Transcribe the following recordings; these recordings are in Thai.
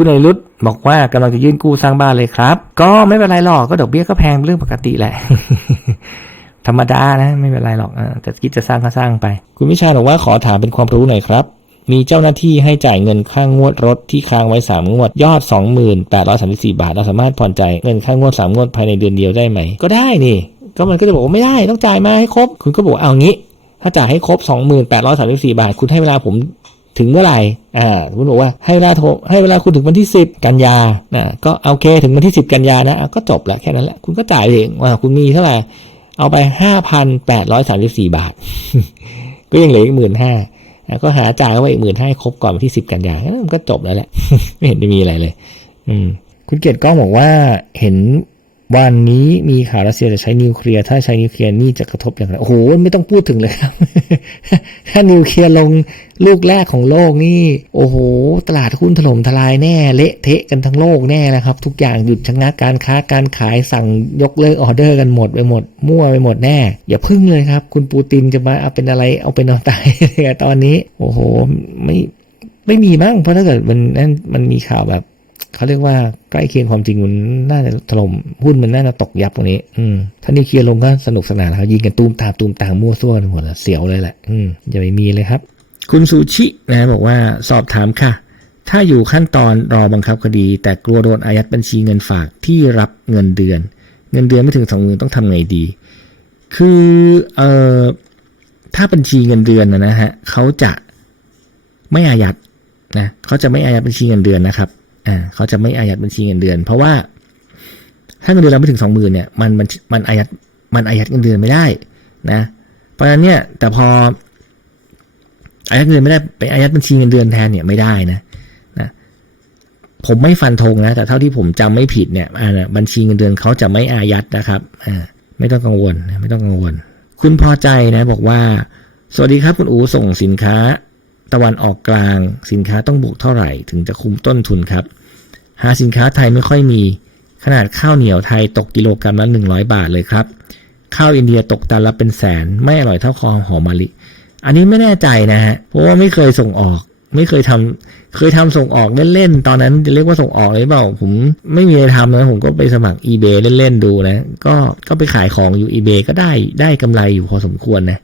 คุณอนิรุตบอกว่ากำลังจะยื่นกู้สร้างบ้านเลยครับ ก็ไม่เป็นไรหรอกก็ดอกเบี้ยก็แพงเรื่องปกติแหละ ธรรมดานะ ไม่เป็นไรหรอกเออจะคิดจะสร้างก็สร้างไป คุณวิชาบอกว่าขอถามเป็นความรู้หน่อยครับ มีเจ้าหน้าที่ให้จ่ายเงินค่างวดรถที่ค้างไว้ 3 งวด ยอด 2834 บาท เราสามารถผ่อนจ่ายเงินค่างวด 3 งวดภายในเดือนเดียวได้ไหม ก็ได้นี่ ก็มันก็จะบอกว่าไม่ได้ต้องจ่ายมาให้ครบ คุณก็บอกเอางี้ ถ้าจ่ายให้ครบ 2834 บาท คุณให้เวลาผมถึงเมื่อไหร่ อ่าคุณบอกว่าให้เวลาโทรให้เวลาคุณถึงวันที่ 10 กันยานะก็โอเคถึงวันที่ 10 กันยานะก็จบละแค่นั้นแหละคุณก็จ่ายเองว่าคุณมีเท่าไหร่เอาไป 5,834 บาท ก็ยังเหลืออีกหมื่นห้าก็หาจ่ายเอาไว้อีกหมื่นห้าครบก่อนวันที่ 10 กันยามันก็จบแล้วแหละไม่เห็นจะมีอะไรเลย อืมคุณเกียรติก้องบอกว่าเห็น วันนี้มีข่าวรัสเซียจะใช้นิวเคลียร์ ถ้าใช้นิวเคลียร์นี่จะกระทบอย่างไร โอ้โห ไม่ต้องพูดถึงเลยครับ ถ้านิวเคลียร์ลงลูกแรกของโลกนี่ โอ้โห ตลาดหุ้นถล่มทลายแน่ เละเทะกันทั้งโลกแน่นะครับ ทุกอย่างหยุดชะงักการค้าการขายสั่งยกเลิกออเดอร์กันหมดไปหมด มั่วไปหมดแน่ อย่าพึ่งเลยครับ คุณปูตินจะมาเอาเป็นอะไรเอาเป็นเอาตายตอนนี้ โอ้โห ไม่ไม่มีมั้งเพราะถ้าเกิดมันนั่นมันมีข่าวแบบ เขาเรียกว่าใกล้เคียงความจริงมันน่าจะถล่มหุ้นมันน่าจะตกยับตรงนี้ อืมถ้านิวเคลียร์ลงก็สนุกสนานแล้วยิงกันตูมตามตูมตามมั่วซั่วหมดแล้วเสียวเลยแหละ อืมอย่าไปมีเลยครับ คุณซูชินะบอกว่าสอบถามค่ะ ถ้าอยู่ขั้นตอนรอบังคับคดี แต่กลัวโดนอายัดบัญชีเงินฝากที่รับเงินเดือน เงินเดือนไม่ถึงสองหมื่นต้องทำไงดี คือเอ่อถ้าบัญชีเงินเดือนนะฮะเขาจะไม่อายัดนะเขาจะไม่อายัดบัญชีเงินเดือนนะครับ อ่าเขาจะไม่อายัดบัญชีเงินเดือน เพราะว่า ถ้าเงินเดือนเราไม่ถึงสองหมื่นเนี่ยมันมันมันอายัดมันอายัดเงินเดือนไม่ได้นะ เพราะฉะนั้นเนี่ยแต่พออายัดเงินไม่ได้ไปอายัดบัญชีเงินเดือนแทนเนี่ยไม่ได้นะนะผมไม่ฟันธงนะ แต่เท่าที่ผมจำไม่ผิดเนี่ยอ่าบัญชีเงินเดือนเขาจะไม่อายัดนะครับอ่าไม่ต้องกังวลไม่ต้องกังวล คุณพอใจนะบอกว่า สวัสดีครับคุณอูส่งสินค้า ตะวันออกกลางสินค้าต้องบุกเท่าไหร่ถึงจะคุ้มต้นทุนครับ หาสินค้าไทยไม่ค่อยมี ขนาดข้าวเหนียวไทยตกกิโลกรัมละ100 บาทเลยครับ ข้าวอินเดียตกตันละเป็นแสน ไม่อร่อยเท่าคอหอมมะลิ อันนี้ไม่แน่ใจนะฮะ เพราะว่าไม่เคยส่งออก ไม่เคยทำเคยทำส่งออกเล่นๆ ตอนนั้นจะเรียกว่าส่งออกเลยเปล่า ผมไม่มีอะไรทำนะผมก็ไปสมัคร eBay เล่นๆดูนะ ก็ก็ไปขายของอยู่ eBay ก็ได้ได้กำไรอยู่พอสมควรนะ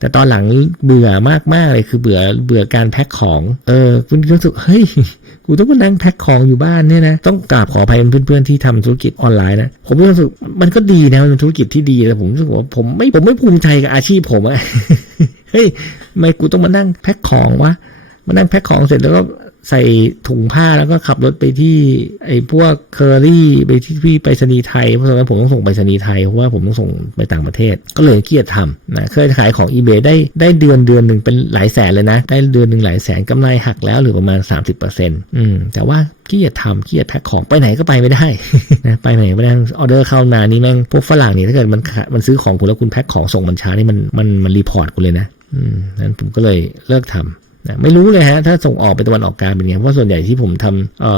แต่ตอนหลังเบื่อมากๆเลยคือเบื่อเบื่อการแพ็คของ เออคุณรู้สึกเฮ้ยกูต้องมานั่งแพ็คของอยู่บ้านเนี่ยนะต้องกราบขออภัยเพื่อนๆที่ทำธุรกิจออนไลน์นะผมรู้สึกมันก็ดีนะมันเป็นธุรกิจที่ดีแต่ผมรู้สึกว่าผมไม่ผมไม่ภูมิใจกับอาชีพผมอะเฮ้ยทำไมกูต้องมานั่งแพ็คของวะมานั่งแพ็คของเสร็จแล้วก็ ใส่ถุงผ้าแล้วก็ขับรถไปที่ ไอ้พวกเคอรี่ไปที่พี่ไปรษณีย์ไทย เพราะฉะนั้นผมต้องส่งไปรษณีย์ไทยเพราะว่าผมต้องส่งไปต่างประเทศ ก็เลยเครียดทำนะเคยขายของ eBay ได้ได้เดือนเดือนหนึ่งเป็นหลายแสนเลยนะ ได้เดือนหนึ่งหลายแสนกำไรหักแล้วหรือประมาณ 30%อืมแต่ว่าเกียจทำเกียจแพ็คของไปไหนก็ไปไม่ได้นะไปไหนไม่ได้ออเดอร์เข้ามานี่แม่งพวกฝรั่งนี่ถ้าเกิดมันมันซื้อของคุณแล้วคุณแพ็คของส่งมันช้านี่มันมันมันรีพอร์ตคุณเลยนะอืมนั้นผมก็เลยเลิกทำ นะไม่รู้เลยฮะ ถ้าส่งออกไปตะวันออกกลางเป็นไง เพราะส่วนใหญ่ที่ผมท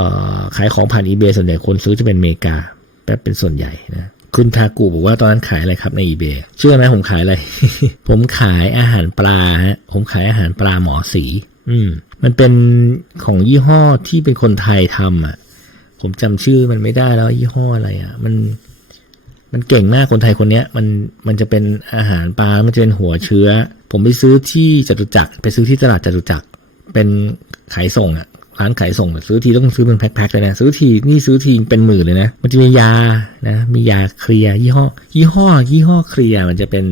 ำขายของผ่านอีเบส่วนใหญ่คนซื้อจะเป็นอเมริกาเป็นส่วนใหญ่นะคุณทากูบอกว่าตอนนั้นขายอะไรครับในอีเบเชื่อไหมผมขายอะไร ผมขายอาหารปลาฮะผมขายอาหารปลาหมอสี อืม มันเป็นของยี่ห้อที่เป็นคนไทยทำอะ ผมจำชื่อมันไม่ได้แล้วยี่ห้ออะไรอะ มันมันเก่งมากคนไทยคนเนี้ย มันมันจะเป็นอาหารปลา มันจะเป็นหัวเชื้อ ผมไปซื้อที่จตุจักรไปซื้อที่ตลาดจตุจักรเป็นขายส่งอะร้านขายส่งซื้อทีต้องซื้อเป็นแพ็คๆเลยนะ ซื้อทีนี่ซื้อทีเป็นหมื่นเลยนะ มันจะมียานะ มียาเคลียยี่ห้อ ยี่ห้อ ยี่ห้อเคลียมันจะเป็น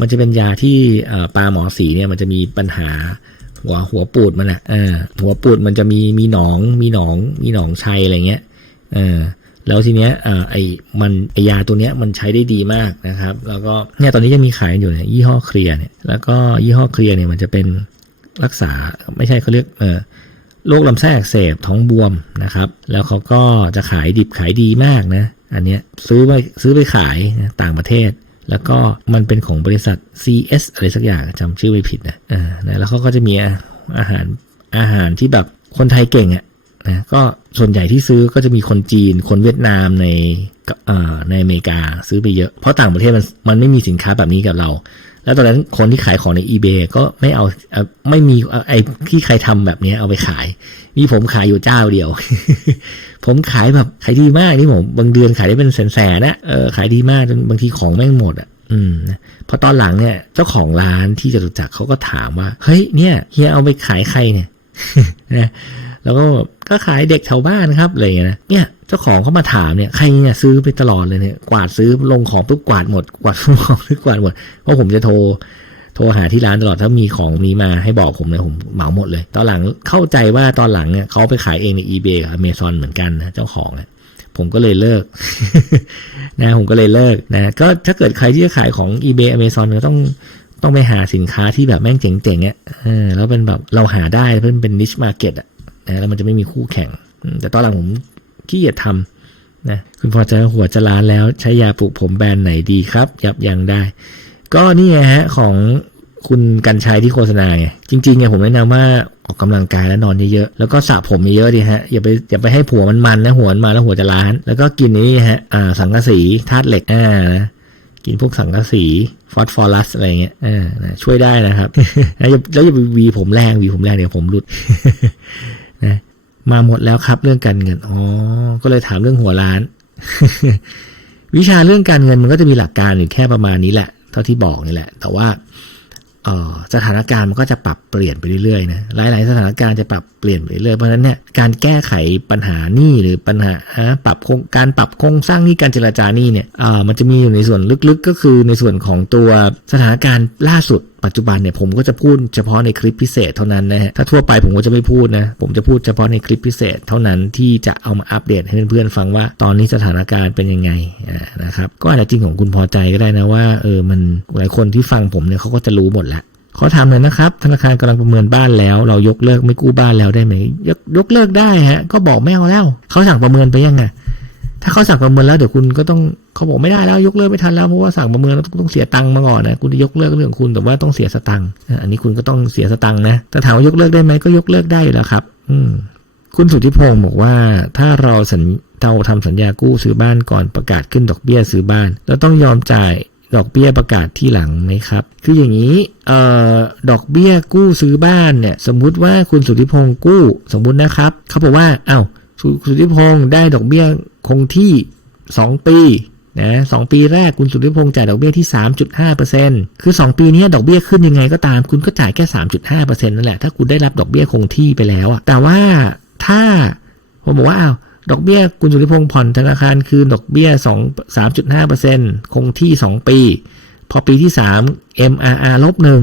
มันจะเป็นยาที่ปลาหมอสีเนี่ยมันจะมีปัญหาหัวหัวปูดมันอะออหัวปูดมันจะมีมีหนองมีหนองมีหนองชัยอะไรเงี้ยเออ แล้วทีเนี้ยอ่าไอมันไอยาตัวเนี้ยมันใช้ได้ดีมากนะครับ แล้วก็เนี่ยตอนนี้ยังมีขายอยู่เนี่ยยี่ห้อเคลียร์เนี่ยแล้วก็ยี่ห้อเคลียร์เนี่ยมันจะเป็นรักษาไม่ใช่เขาเรียกเออโรคลำไส้อักเสบท้องบวมนะครับ แล้วเขาก็จะขายดิบขายดีมากนะ อันเนี้ยซื้อไปซื้อไปขายนะต่างประเทศ แล้วก็มันเป็นของบริษัท CS อะไรสักอย่างจำชื่อไม่ผิดนะเออนะแล้วเขาก็จะมีอาหารอาหารที่แบบคนไทยเก่งอะ่ะ นะก็ส่วนใหญ่ที่ซื้อก็จะมีคนจีน คนเวียดนามในเอ่อในอเมริกาซื้อไปเยอะ เพราะต่างประเทศมันมันไม่มีสินค้าแบบนี้กับเรา แล้วตอนนั้นคนที่ขายของใน eBay ก็ไม่เอาไม่มีไอ้ที่ใครทำแบบนี้เอาไปขายมีผมขายอยู่เจ้าเดียว ผมขายแบบขายดีมากนี่ผมบางเดือนขายได้เป็นแสนๆนะเออขายดีมากจนบางทีของแม่งหมดอะอืมพอตอนหลังเนี่ยเจ้าของร้านที่จตุจักรเขาก็ถามว่า เฮ้ยเนี่ยเฮียเอาไปขายใครเนี่ยนะ แล้วก็ก็ขายเด็กแถวบ้านครับอะไรอย่างเงี้ยนะเนี่ยเจ้าของเขามาถามเนี่ยใครเนี่ยซื้อไปตลอดเลยเนี่ยกวาดซื้อลงของปุ๊บกวาดหมดกวาดของปุ๊บกวาดหมดเพราะผมจะโทรโทรหาที่ร้านตลอดถ้ามีของนี้มาให้บอกผมเลยผมเหมาหมดเลย ตอนหลังเข้าใจว่าตอนหลังเนี่ยเขาไปขายเองใน eBay กับ Amazon เหมือนกันนะเจ้าของผมก็เลยเลิกนะผมก็เลยเลิกนะก็ถ้าเกิดใครที่จะขายของ eBay Amazon ก็ต้องต้องไปหาสินค้าที่แบบแม่งเจ๋งๆอะเออแล้วเป็นแบบเราหาได้เพื่อนเป็น niche market อะ นะแล้วมันจะไม่มีคู่แข่ง แต่ตอนหลังผมขี้เกียจทำนะคุณพอจะหัวจะล้านแล้วใช้ยาปลูกผมแบรนด์ไหนดีครับ ยับยั้งได้ ก็นี่ไงฮะของคุณกันชัยที่โฆษณาไงจริงๆเนี่ยผมแนะนำว่าออกกำลังกายแล้วนอนเยอะๆแล้วก็สระผมเยอะๆดีฮะอย่าไปอย่าไปให้ผัวมันมันนะหัวมันมาแล้วหัวจะล้าน แล้วก็กินนี่ฮะอ่าสังกะสีธาตุเหล็กอ่านะกินพวกสังกะสีฟอสฟอรัสอะไรเงี้ยอ่านะช่วยได้นะครับแล้วอย่าแล้วอย่าไปวีผมแรงวีผมแรงเดี๋ยวผมหลุด นะมาหมดแล้วครับเรื่องการเงินอ๋อก็เลยถามเรื่องหัวล้าน วิชาเรื่องการเงินมันก็จะมีหลักการอยู่แค่ประมาณนี้แหละ เท่าที่บอกนี่แหละ แต่ว่าสถานการณ์มันก็จะปรับเปลี่ยนไปเรื่อยๆนะหลายๆ สถานการณ์จะปรับเปลี่ยนไปเรื่อยเพราะฉะนั้นเนี่ยการแก้ไขปัญหาหนี้หรือปัญหาปรับการปรับโครงสร้างหนี้การเจรจาหนี้เนี่ยมันจะมีอยู่ในส่วนลึกๆ ก็คือในส่วนของตัวสถานการณ์ล่าสุด ปัจจุบันเนี่ยผมก็จะพูดเฉพาะในคลิปพิเศษเท่านั้นนะฮะถ้าทั่วไปผมก็จะไม่พูดนะ ผมจะพูดเฉพาะในคลิปพิเศษ เท่านั้นที่จะเอามาอัปเดตให้เพื่อนๆฟังว่าตอนนี้สถานการณ์เป็นยังไงอ่านะครับก็อาจจะจริงของคุณพอใจก็ได้นะว่าเออมันหลายคนที่ฟังผมเนี่ยเขาก็จะรู้หมดแล้วขอถามหน่อยนะครับ ธนาคารกำลังประเมินบ้านแล้ว เรายกเลิกไม่กู้บ้านแล้วได้ไหมยกยกเลิกได้ฮะก็บอกไม่เอาแล้วเขาสั่งประเมินไปยังไง ถ้าเขาสั่งประเมินแล้วเดี๋ยวคุณก็ต้องเขาบอกไม่ได้แล้วยกเลิกไม่ทันแล้วเพราะว่าสั่งประเมินแล้วต้องเสียตังค์มาก่อนนะคุณจะยกเลิกเรื่องคุณแต่ว่าต้องเสียสตังค์อันนี้คุณก็ต้องเสียสตังค์นะแต่ถามว่ายกเลิกได้ไหมก็ยกเลิกได้อยู่แล้วครับ อืมคุณสุทธิพงศ์บอกว่าถ้าเราสัญเราทำสัญญากู้ซื้อบ้านก่อนประกาศขึ้นดอกเบี้ยซื้อบ้าน แล้วต้องยอมจ่ายดอกเบี้ยประกาศที่หลังไหมครับ คืออย่างนี้เอ่อดอกเบี้ยกู้ซื้อบ้านเนี่ย สมมุติว่าคุณสุทธิพงศ์กู้ สมมุตินะครับเขาบอกว่าอ้าวสุสุทธิพงศ์ได้ดอกเบี้ย คงที่ 2 ปีนะสองปีแรกคุณสุทธิพงศ์จ่ายดอกเบี้ยที่ 3.5%คือ 2 ปีนี้ดอกเบี้ยขึ้นยังไงก็ตาม คุณก็จ่ายแค่ 3.5%นั่นแหละ ถ้าคุณได้รับดอกเบี้ยคงที่ไปแล้วอะแต่ว่าถ้าผมบอกว่าอ้าวดอกเบี้ยคุณสุทธิพงศ์ผ่อนธนาคารคือดอกเบี้ย 2 3.5%คงที่ 2 ปี พอปีที่ 3 MRR ลบหนึ่ง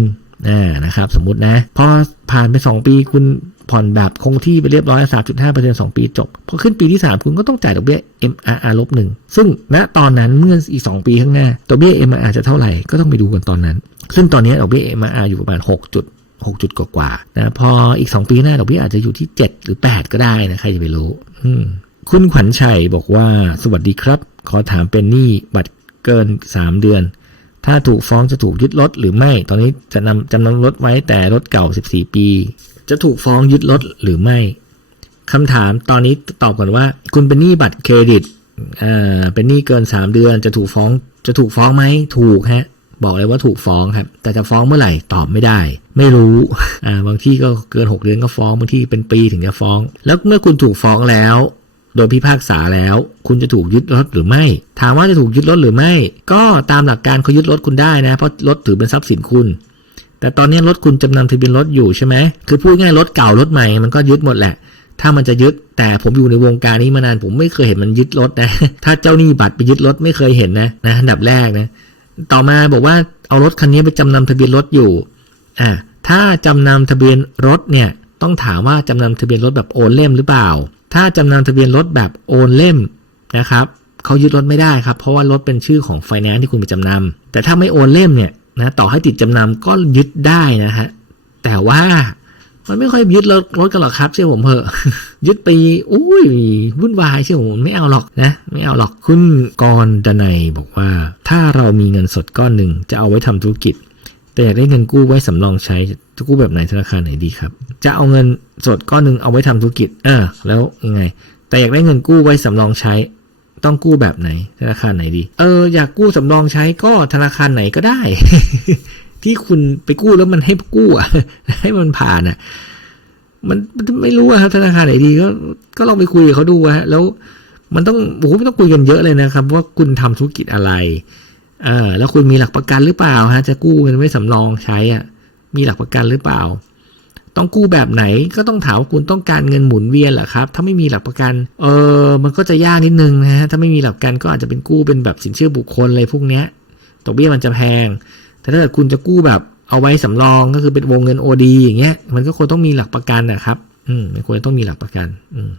นะครับสมมุตินะ พอผ่านไป 2 ปีคุณ ผ่อนแบบคงที่ไปเรียบร้อย 3.5% 2 ปีจบ พอขึ้นปีที่ 3 คุณก็ต้องจ่ายดอกเบี้ย MRR ลบหนึ่ง ซึ่งณตอนนั้นเมื่ออีก 2 ปีข้างหน้า ดอกเบี้ย MRR จะเท่าไหร่ ก็ต้องไปดูกันตอนนั้น ซึ่งตอนนี้ดอกเบี้ย MRR อยู่ประมาณ 6 จุด 6 จุดกว่าๆนะ พออีก 2 ปีหน้าดอกเบี้ยอาจจะอยู่ที่ 7 หรือ 8 ก็ได้นะ ใครจะไปรู้ คุณขวัญชัยบอกว่า สวัสดีครับ ขอถามเป็นหนี้บัตรเกิน 3 เดือนถ้าถูกฟ้องจะถูกยึดรถหรือไม่ ตอนนี้จะนำจำนำรถไว้แต่รถเก่า 14 ปี จะถูกฟ้องยึดรถหรือไม่คำถามตอนนี้ตอบก่อนว่า คุณเป็นหนี้บัตรเครดิตอ่าเป็นหนี้เกิน 3 เดือน จะถูกฟ้องจะถูกฟ้องไหมถูกฮะบอกเลยว่าถูกฟ้องครับ แต่จะฟ้องเมื่อไหร่ตอบไม่ได้ ไม่รู้อ่าบางที่ก็เกิน 6 เดือนก็ฟ้องบางที่เป็นปีถึงจะฟ้อง แล้วเมื่อคุณถูกฟ้องแล้ว โดยพิพากษาแล้ว คุณจะถูกยึดรถหรือไม่ ถามว่าจะถูกยึดรถหรือไม่ ก็ตามหลักการเขายึดรถคุณได้นะ เพราะรถถือเป็นทรัพย์สินคุณ แต่ตอนนี้รถคุณจำนำทะเบียนรถอยู่ใช่ไหมคือพูดง่ายรถเก่ารถใหม่มันก็ยึดหมดแหละ ถ้ามันจะยึด แต่ผมอยู่ในวงการนี้มานานผมไม่เคยเห็นมันยึดรถนะ ถ้าเจ้าหนี้บัตรไปยึดรถไม่เคยเห็นนะนะอันดับแรกนะ ต่อมาบอกว่าเอารถคันนี้ไปจำนำทะเบียนรถอยู่ อ่า ถ้าจำนำทะเบียนรถเนี่ยต้องถามว่าจำนำทะเบียนรถแบบโอนเล่มหรือเปล่า ถ้าจำนำทะเบียนรถแบบโอนเล่มนะครับเขายึดรถไม่ได้ครับ เพราะว่ารถเป็นชื่อของไฟแนนซ์ที่คุณไปจำนำแต่ถ้าไม่โอนเล่มเนี่ย นะต่อให้ติดจำนำก็ยึดได้นะฮะแต่ว่ามันไม่ค่อยยึดรถรถกันหรอกครับเชื่อผมเถอะยึดไปอุ้ยวุ่นวายเชื่อผมไม่เอาหรอกนะ ไม่เอาหรอกคุณกรดนัยบอกว่า ถ้าเรามีเงินสดก้อนหนึ่งจะเอาไว้ทำธุรกิจ แต่อยากได้เงินกู้ไว้สำรองใช้จะกู้แบบไหนธนาคารไหนดีครับ จะเอาเงินสดก้อนหนึ่งเอาไว้ทำธุรกิจ เออ แล้วยังไง แต่อยากได้เงินกู้ไว้สำรองใช้ ต้องกู้แบบไหน ธนาคารไหนดี เอออยากกู้สำรองใช้ก็ธนาคารไหนก็ได้ ที่คุณไปกู้แล้วมันให้กู้อะให้มันผ่านอะ มันไม่รู้อะครับธนาคารไหนดีก็ก็ลองไปคุยกับเขาดูฮะแล้ว มันต้องโอ้โหไม่ต้องคุยกันเยอะเลยนะครับ ว่าคุณทำธุรกิจอะไรเออแล้วคุณมีหลักประกันหรือเปล่าฮะ จะกู้เงินไว้สำรองใช้อะมีหลักประกันหรือเปล่า ต้องกู้แบบไหนก็ต้องถามว่าคุณต้องการเงินหมุนเวียนเหรอครับ ถ้าไม่มีหลักประกัน เออ มันก็จะยากนิดนึงนะฮะ ถ้าไม่มีหลักประกันก็อาจจะเป็นกู้เป็นแบบสินเชื่อบุคคลอะไรพวกเนี้ยดอกเบี้ยมันจะแพง แต่ถ้าเกิดคุณจะกู้แบบเอาไว้สำรองก็คือเป็นวงเงิน OD อย่างเงี้ย มันก็ควรต้องมีหลักประกันนะครับ อืม มันควรต้องมีหลักประกัน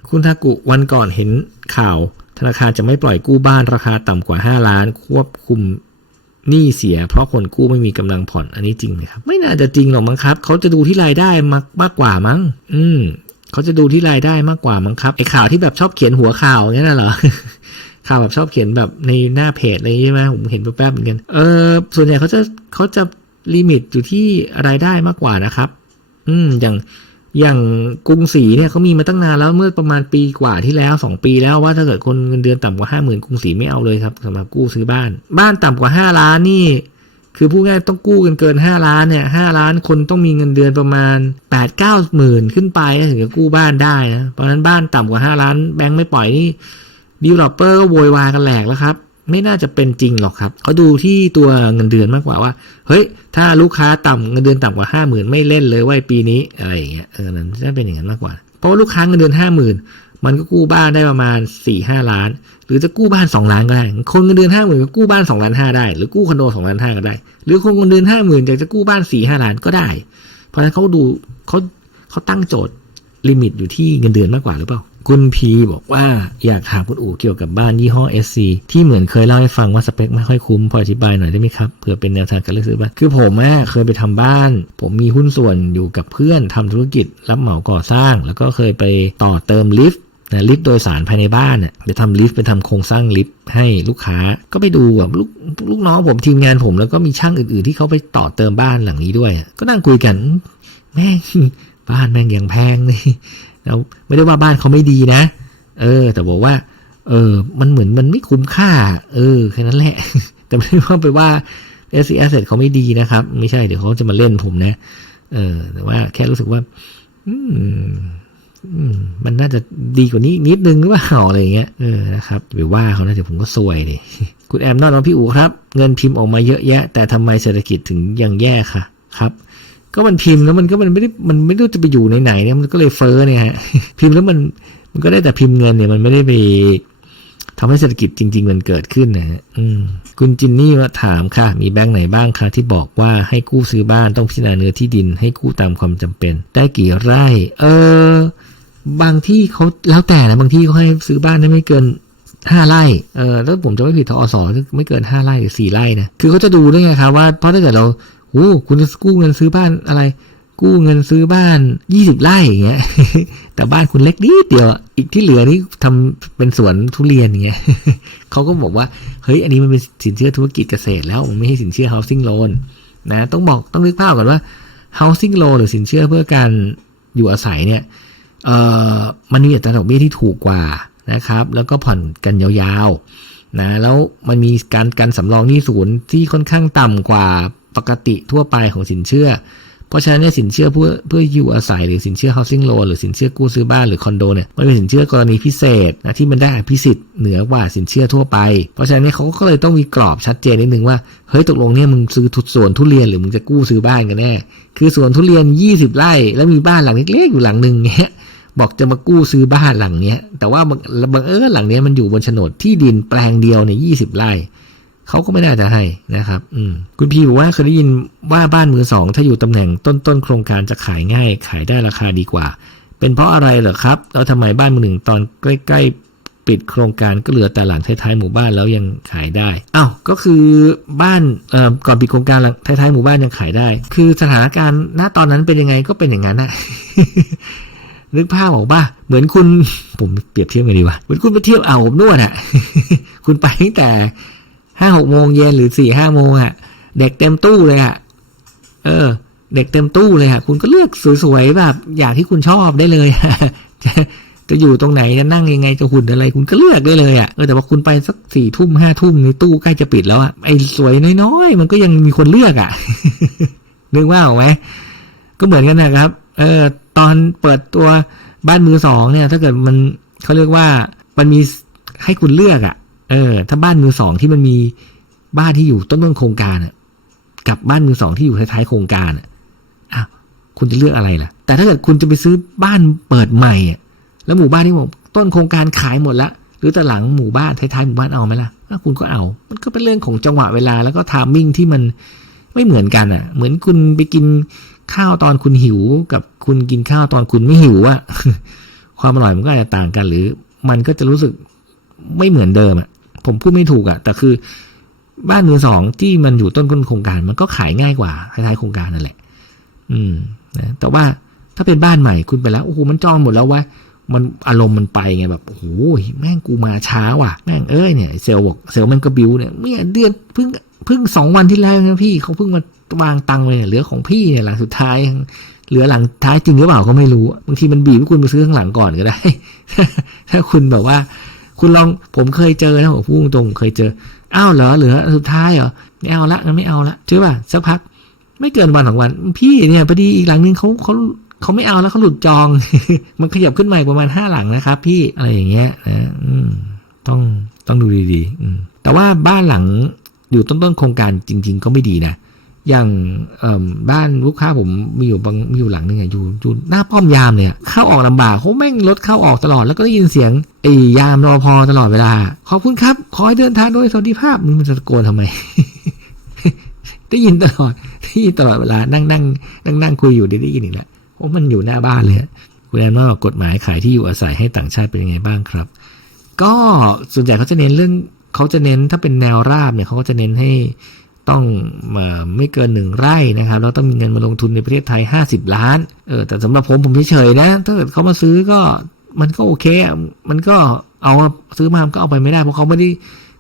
คุณทากุวันก่อนเห็นข่าว ธนาคารจะไม่ปล่อยกู้บ้านราคาต่ำกว่า 5 ล้าน ควบคุม หนี้เสียเพราะคนกู้ไม่มีกำลังผ่อนอันนี้จริงไหมครับ ไม่น่าจะจริงหรอกมั้งครับเขาจะดูที่รายได้มากมากกว่ามั้ง อืมเขาจะดูที่รายได้มากกว่ามั้งครับไอข่าวที่แบบชอบเขียนหัวข่าวอย่างนั้นน่ะเหรอข่าวแบบชอบเขียนแบบในหน้าเพจอะไรใช่ไหมผมเห็นแป๊บๆเหมือนกันเออส่วนใหญ่เขาจะเขาจะลิมิตอยู่ที่รายได้มากกว่านะครับ อืมอย่าง อย่างกรุงศรีเนี่ยเขามีมาตั้งนานแล้วเมื่อประมาณปีกว่าที่แล้วสองปีแล้วว่าถ้าเกิดคนเงินเดือนต่ำกว่าห้าหมื่นกรุงศรีไม่เอาเลยครับสำหรับกู้ซื้อบ้าน บ้านต่ำกว่าห้าล้านนี่ คือพูดง่ายต้องกู้กันเกินห้าล้านเนี่ยห้าล้านคนต้องมีเงินเดือนประมาณแปดเก้าหมื่นขึ้นไปถึงจะกู้บ้านได้นะเพราะฉะนั้นบ้านต่ำกว่าห้าล้านแบงค์ไม่ปล่อยนี่ดีลอปเปอร์ก็โวยวายกันแหลกแล้วครับ ไม่น่าจะเป็นจริงหรอกครับเขาดูที่ตัวเงินเดือนมากกว่าว่า เฮ้ย ถ้าลูกค้าต่ำเงินเดือนต่ำกว่าห้าหมื่นไม่เล่นเลยว่าปีนี้อะไรอย่างเงี้ยเออนั้นจะเป็นอย่างนั้นมากกว่า เพราะว่าลูกค้าเงินเดือนห้าหมื่นมันก็กู้บ้านได้ประมาณสี่ห้าล้าน หรือจะกู้บ้านสองล้านก็ได้ คนเงินเดือนห้าหมื่นก็กู้บ้านสองล้านห้าได้ หรือกู้คอนโดสองล้านห้าก็ได้ หรือคนเงินเดือนห้าหมื่นอยากจะกู้บ้านสี่ห้าล้านก็ได้ เพราะฉะนั้นเขาดูเขาเขาตั้งโจทย์ลิมิตอยู่ที่เงินเดือนมากกว่าหรือเปล่า คุณพีบอกว่าอยากถามคุณอู๋เกี่ยวกับบ้านยี่ห้อ SC ที่เหมือนเคยเล่าให้ฟังว่าสเปคไม่ค่อยคุ้มพออธิบายหน่อยได้ไหมครับเผื่อเป็นแนวทางการเลือกซื้อบ้านคือผมอะเคยไปทำบ้าน ผมมีหุ้นส่วนอยู่กับเพื่อนทำธุรกิจ รับเหมาก่อสร้าง แล้วก็เคยไปต่อเติมลิฟต์นะลิฟต์โดยสารภายในบ้านเนี่ยไปทำลิฟต์ไปทำโครงสร้างลิฟต์ให้ลูกค้าก็ไปดูแบบลูกลูกน้องผมทีมงานผมแล้วก็มีช่างอื่นๆ ที่เขาไปต่อเติมบ้านหลังนี้ด้วย ก็นั่งคุยกัน แม่งบ้านแม่งยังแพงเลย แล้วไม่ได้ว่าบ้านเขาไม่ดีนะ เออ แต่บอกว่า เออ มันเหมือนมันไม่คุ้มค่า เออแค่นั้นแหละ แต่ไม่ได้ว่าไปว่า S C Asset เขาไม่ดีนะครับ ไม่ใช่เดี๋ยวเขาจะมาเล่นผมนะ เออ แต่ว่าแค่รู้สึกว่า อืมอืมมันน่าจะดีกว่านี้นิดนึงหรือเปล่าอะไรอย่างเงี้ยเออนะครับอย่าไปว่าเขานะเดี๋ยวผมก็ซวยเลยคุณแอมนอนน้องพี่อูครับ เงินพิมพ์ออกมาเยอะแยะ แต่ทำไมเศรษฐกิจถึงยังแย่ค่ะ ครับ ก็มันพิมพ์แล้วมันก็มันไม่ได้มันไม่รู้จะไปอยู่ในไหนเนี่ยมันก็เลยเฟ้อเนี่ยฮะพิมพ์แล้วมันมันก็ได้แต่พิมพ์เงินเนี่ยมันไม่ได้ไปทำให้เศรษฐกิจจริง ๆ มันเกิดขึ้นนะฮะคุณจินนี่ว่าถามค่ะ มีแบงค์ไหนบ้างคะที่บอกว่าให้กู้ซื้อบ้านต้องพิจารณาเนื้อที่ดิน ให้กู้ตามความจำเป็น ได้กี่ไร่ เออ บางที่เขาแล้วแต่นะบางที่เขาให้ซื้อบ้านได้ไม่เกินห้าไร่ เออแล้วผมจะไม่ผิดทอสไม่เกินห้าไร่หรือสี่ไร่นะ คือเขาจะดูด้วยไงครับว่า เพราะถ้าเกิดเรา โอ้คุณจะกู้เงินซื้อบ้านอะไร กู้เงินซื้อบ้านยี่สิบไร่อย่างเงี้ย แต่บ้านคุณเล็กนิดเดียวอีกที่เหลือนี่ทำเป็นสวนทุเรียนอย่างเงี้ยเขาก็บอกว่าเฮ้ยอันนี้มันเป็นสินเชื่อธุรกิจเกษตรแล้วมันไม่ใช่สินเชื่อ housing loan นะต้องบอกต้องนึกภาพก่อนว่า housing loan หรือสินเชื่อเพื่อการอยู่อาศัยเนี่ยเอ่อมันมีอัตราดอกเบี้ยที่ถูกกว่านะครับ แล้วก็ผ่อนกันยาวๆนะแล้วมันมีการการสำรองหนี้ศูนย์ที่ค่อนข้างต่ำกว่า ปกติทั่วไปของสินเชื่อ เพราะฉะนั้นสินเชื่อเพื่อเพื่ออยู่อาศัยหรือสินเชื่อ housing loan หรือสินเชื่อกู้ซื้อบ้านหรือคอนโดเนี่ยมันเป็นสินเชื่อกรณีพิเศษนะที่มันได้อภิสิทธิ์เหนือกว่าสินเชื่อทั่วไป เพราะฉะนั้นเนี่ยเขาก็เลยต้องมีกรอบชัดเจนนิดนึงว่าเฮ้ยตกลงเนี่ยมึงซื้อทุสวนทุเรียนหรือมึงจะกู้ซื้อบ้านกันแน่คือสวนทุเรียน 20 ไร่แล้วมีบ้านหลังเล็กๆอยู่หลังหนึ่งเงี้ยบอกจะมากู้ซื้อบ้านหลังเนี้ย แต่ว่าบังเอิญหลังเนี้ยมันอยู่บนโฉนดที่ดินแปลงเดียวเนี่ยยีไร่ เขาก็ไม่น่าจะให้นะครับ อืมคุณพี่บอกว่าเคยได้ยินว่าบ้านมือสองถ้าอยู่ตำแหน่งต้นต้นโครงการจะขายง่าย ขายได้ราคาดีกว่า เป็นเพราะอะไรเหรอครับแล้วทำไมบ้านมือหนึ่งตอนใกล้ ๆ ปิดโครงการก็เหลือแต่หลังท้ายๆหมู่บ้านแล้วยังขายได้อ้าวก็คือบ้านเอ่อก่อนปิดโครงการหลังท้ายๆหมู่บ้านยังขายได้ คือสถานการณ์ณตอนนั้นเป็นยังไงก็เป็นอย่างนั้นอะนึกภาพออกป่ะเหมือนคุณผมเปรียบเทียบกันดีวะเหมือนคุณไปเที่ยวอาบอบนวดอะคุณไปตั้งแต่ ห้าหกโมงเย็นหรือสี่ห้าโมงอะเด็กเต็มตู้เลยอะเออ เด็กเต็มตู้เลยอะคุณก็เลือกสวยๆแบบอย่างที่คุณชอบได้เลยจะจะอยู่ตรงไหนจะนั่งยังไงจะหุ่นอะไร คุณก็เลือกได้เลยอะเออแต่ว่าคุณไปสักสี่ทุ่มห้าทุ่มในตู้ใกล้จะปิดแล้วอะไอ้สวยน้อยๆมันก็ยังมีคนเลือกอะนึกว่าออกไหมก็เหมือนกันนะครับ เออตอนเปิดตัวบ้านมือสองเนี่ย ถ้าเกิดมันเขาเรียกว่ามันมีให้คุณเลือกอะ่ะ เออ ถ้าบ้านมือสองที่มันมีบ้านที่อยู่ต้นๆโครงการอะกับบ้านมือสองที่อยู่ท้ายๆโครงการอะอะคุณจะเลือกอะไรล่ะ แต่ถ้าเกิดคุณจะไปซื้อบ้านเปิดใหม่อะแล้วหมู่บ้านที่บอกต้นโครงการขายหมดละหรือแต่หลังหมู่บ้านท้ายๆหมู่บ้านเอาไหมล่ะอะคุณก็เอา มันก็เป็นเรื่องของจังหวะเวลาแล้วก็ทามมิ่งที่มันไม่เหมือนกันอะ เหมือนคุณไปกินข้าวตอนคุณหิว กับคุณกินข้าวตอนคุณไม่หิวอะความอร่อยมันก็อาจจะต่างกัน หรือ มันก็จะรู้สึกไม่เหมือนเดิมอะ ผมพูดไม่ถูกอะ แต่คือบ้านมือสองที่มันอยู่ต้นโครงการ มันก็ขายง่ายกว่าท้ายๆโครงการนั่นแหละ อืมนะแต่ว่าถ้าเป็นบ้านใหม่คุณไปแล้วโอ้โหมันจองหมดแล้ววะมันอารมณ์มันไปไงแบบโอ้โหแม่งกูมาช้าว่ะแม่งเอ้ยเนี่ยเซลล์บอกเซลล์มันก็บิวเนี่ยเมื่อเดือนเพิ่งเพิ่งสองวันที่แล้วนะพี่เขาเพิ่งมาวางตังเลยเนี่ยเหลือของพี่เนี่ยหลังสุดท้ายเหลือหลังท้ายจริงหรือเปล่าก็ไม่รู้บางทีมันบีบให้คุณไปซื้อข้างหลังก่อนก็ได้ ถ้าคุณแบบว่า คุณลองผมเคยเจอนะผมพูดตรงเคยเจออ้าวเหรอเหลือสุดท้ายเหรอไม่เอาละงั้นไม่เอาละใช่ป่ะสักพัก ไม่เกินวันสองวัน พี่เนี่ยพอดีอีกหลังนึงเขาเขาเขาไม่เอาแล้วเขาหลุดจอง มันขยับขึ้นใหม่ประมาณห้าหลังนะครับ พี่อะไรอย่างเงี้ยนะต้องต้องดูดีๆแต่ว่าบ้านหลังอยู่ต้นๆโครงการจริง ๆ ก็ไม่ดีนะ อย่างบ้านลูกค้าผมมีอยู่บางมีอยู่หลังนึงอะอยู่อยู่หน้าป้อมยามเนี่ยเข้าออกลำบากเขาแม่งรถเข้าออกตลอดแล้วก็ได้ยินเสียงไอ้ยามรอพอตลอดเวลา ขอบคุณครับ ขอให้เดินทางโดยสวัสดิภาพมึงมันจะตะโกนทำไม ได้ยินตลอดได้ยินตลอดเวลานั่งนั่งนั่งนั่งคุยอยู่เดี๋ยวได้ยินอีกแล้วเพรามันอยู่หน้าบ้านเลยคุณแอนว่าบอกกฎหมายขายที่อยู่อาศัยให้ต่างชาติเป็นยังไงบ้างครับ ก็ส่วนใหญ่เขาจะเน้นเรื่องเขาจะเน้นถ้าเป็นแนวราบเนี่ยเขาก็จะเน้นให้ ต้องมาไม่เกินหนึ่งไร่นะครับแล้วต้องมีเงินมาลงทุนในประเทศไทย 50 ล้านเออแต่สำหรับผมผมเฉยๆนะ ถ้าเกิดเขามาซื้อก็มันก็โอเค มันก็เอาซื้อมามันก็เอาไปไม่ได้เพราะเขาไม่ได้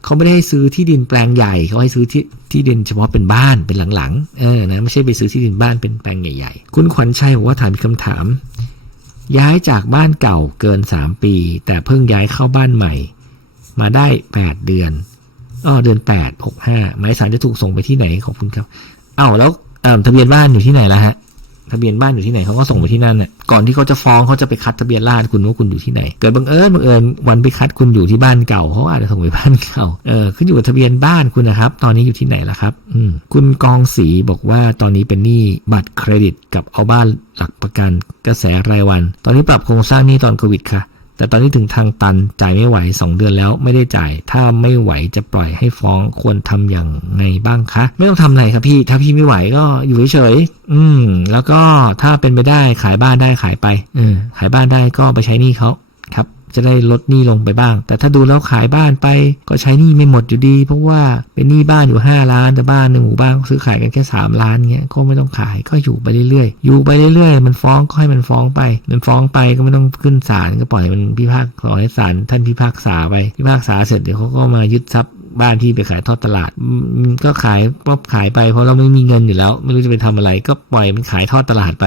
เขาไม่ได้ให้ซื้อที่ดินแปลงใหญ่เขาให้ซื้อที่ที่ดินเฉพาะเป็นบ้านเป็นหลังๆเออนะไม่ใช่ไปซื้อที่ดินบ้านเป็นแปลงใหญ่ ๆ คุณขวัญชัยบอกว่าถามมีคำถาม ย้ายจากบ้านเก่าเกินสามปี แต่เพิ่งย้ายเข้าบ้านใหม่ มาได้แปดเดือน อ้อเดือนแปดหกห้าหมายสารจะถูกส่งไปที่ไหนขอบคุณครับเอ้าแล้วทะเบียนบ้านอยู่ที่ไหนล่ะฮะทะเบียนบ้านอยู่ที่ไหนเขาก็ส่งไปที่นั่นน่ะก่อนที่เขาจะฟ้องเขาจะไปคัดทะเบียนราษฎรคุณว่าคุณอยู่ที่ไหน เกิดบังเอิญบังเอิญวันไปคัดคุณอยู่ที่บ้านเก่าเขาอาจจะส่งไปบ้านเก่าเออขึ้นอยู่กับทะเบียนบ้านคุณนะครับ ตอนนี้อยู่ที่ไหนล่ะครับ อืมคุณกองศรีบอกว่าตอนนี้เป็นหนี้บัตรเครดิตกับเอาบ้านหลักประกันกระแสรายวัน ตอนนี้ปรับโครงสร้างหนี้ตอนโควิดค่ะ แต่ตอนนี้ถึงทางตันจ่ายไม่ไหว 2 เดือนแล้วไม่ได้จ่าย ถ้าไม่ไหวจะปล่อยให้ฟ้องควรทำอย่างไงบ้างคะ ไม่ต้องทำอะไรครับพี่ ถ้าพี่ไม่ไหวก็อยู่เฉยๆอืม แล้วก็ถ้าเป็นไปได้ขายบ้านได้ขายไปเออขายบ้านได้ก็ไปใช้หนี้เขาครับ จะได้ลดหนี้ลงไปบ้าง แต่ถ้าดูแล้วขายบ้านไปก็ใช้หนี้ไม่หมดอยู่ดี เพราะว่าเป็นหนี้บ้านอยู่ 5 ล้านแต่บ้านในหมู่บ้านเขาซื้อขายกันแค่ 3 ล้านเงี้ยก็ไม่ต้องขายก็อยู่ไปเรื่อยๆ อยู่ไปเรื่อยๆ มันฟ้องก็ให้มันฟ้องไป มันฟ้องไปก็ไม่ต้องขึ้นศาลก็ปล่อยมันพิพากษาขอให้ศาลท่านพิพากษาไปพิพากษาเสร็จเดี๋ยวเขาก็มายึดทรัพย์บ้านที่ไปขายทอดตลาด ก็ขายก็ขายไปเพราะเราไม่มีเงินอยู่แล้ว ไม่รู้จะไปทำอะไร ก็ปล่อยมันขายทอดตลาดไป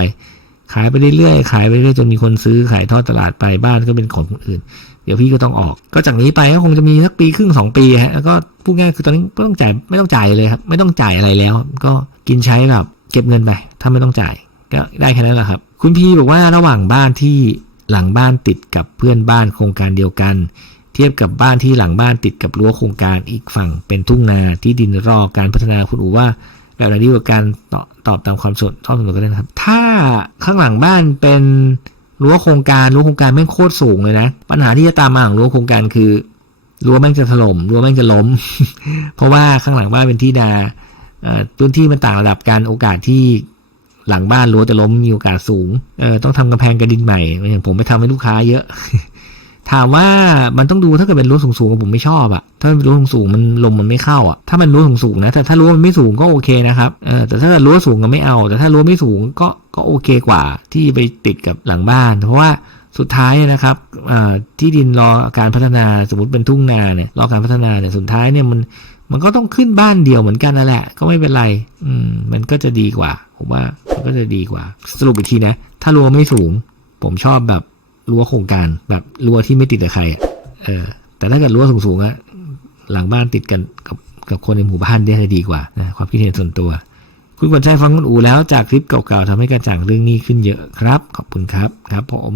ขายไปเรื่อยๆขายไปเรื่อยจนมีคนซื้อขายทอดตลาดไปบ้านก็เป็นของคนอื่น เดี๋ยวพี่ก็ต้องออก ก็จากนี้ไปก็คงจะมีสักปีครึ่งสองปีฮะแล้วก็พูดง่ายคือตอนนี้ไม่ต้องจ่ายไม่ต้องจ่ายเลยครับไม่ต้องจ่ายอะไรแล้ว ก็กินใช้แบบเก็บเงินไป ถ้าไม่ต้องจ่ายก็ได้แค่นั้นแหละครับ คุณพี่บอกว่าระหว่างบ้านที่หลังบ้านติดกับเพื่อนบ้านโครงการเดียวกัน เทียบกับบ้านที่หลังบ้านติดกับรั้วโครงการอีกฝั่งเป็นทุ่งนาที่ดินรอการพัฒนาคุณอูว่า แบบไหนดีกว่าการตอบตอบตามความสนชอบสนุกก็ได้นะครับ ถ้าข้างหลังบ้านเป็นรั้วโครงการรั้วโครงการแม่งโคตรสูงเลยนะ ปัญหาที่จะตามมาของรั้วโครงการคือรั้วแม่งจะถล่มรั้วแม่งจะล้ม เพราะว่าข้างหลังบ้านเป็นที่นาพื้นที่มันต่างระดับกันโอกาสที่หลังบ้านรั้วจะล้มมีโอกาสสูงเออต้องทำกำแพงกระดินใหม่อย่างผมไปทำให้ลูกค้าเยอะ ถามว่ามันต้องดูถ้าเกิดเป็นรั้วสูงๆผมไม่ชอบอะถ้าเป็นรั้วสูงๆมันลมมันไม่เข้าอะถ้ามันรั้วสูงๆนะแต่ถ้ารั้วมันไม่สูงก็โอเคนะครับเออแต่ถ้ารั้วสูงก็ไม่เอา แต่ถ้ารั้วไม่สูงก็ก็โอเคกว่าที่ไปติดกับหลังบ้าน เพราะว่าสุดท้ายนะครับที่ดินรอการพัฒนาสมมติเป็นทุ่งนาเนี่ยรอการพัฒนาเนี่ยสุดท้ายเนี่ยมันมันก็ต้องขึ้นบ้านเดียวเหมือนกันนั่นแหละ ก็ไม่เป็นไร อืม มันก็จะดีกว่า ผมว่ามันก็จะดีกว่า สรุปอีกทีนะ ถ้ารั้วไม่สูง ผมชอบแบบ รั้วโครงการแบบรั้วที่ไม่ติดกับใครอะเออแต่ถ้าเกิดรั้วสูงๆอะหลังบ้านติดกันกับกับคนในหมู่บ้านเนี่จะดีกว่านะความคิดเห็นส่วนตัว คุณกวนชัยฟังคุณอูแล้วจากคลิปเก่าๆทำให้กระจ่างเรื่องนี้ขึ้นเยอะครับ ขอบคุณครับครับผม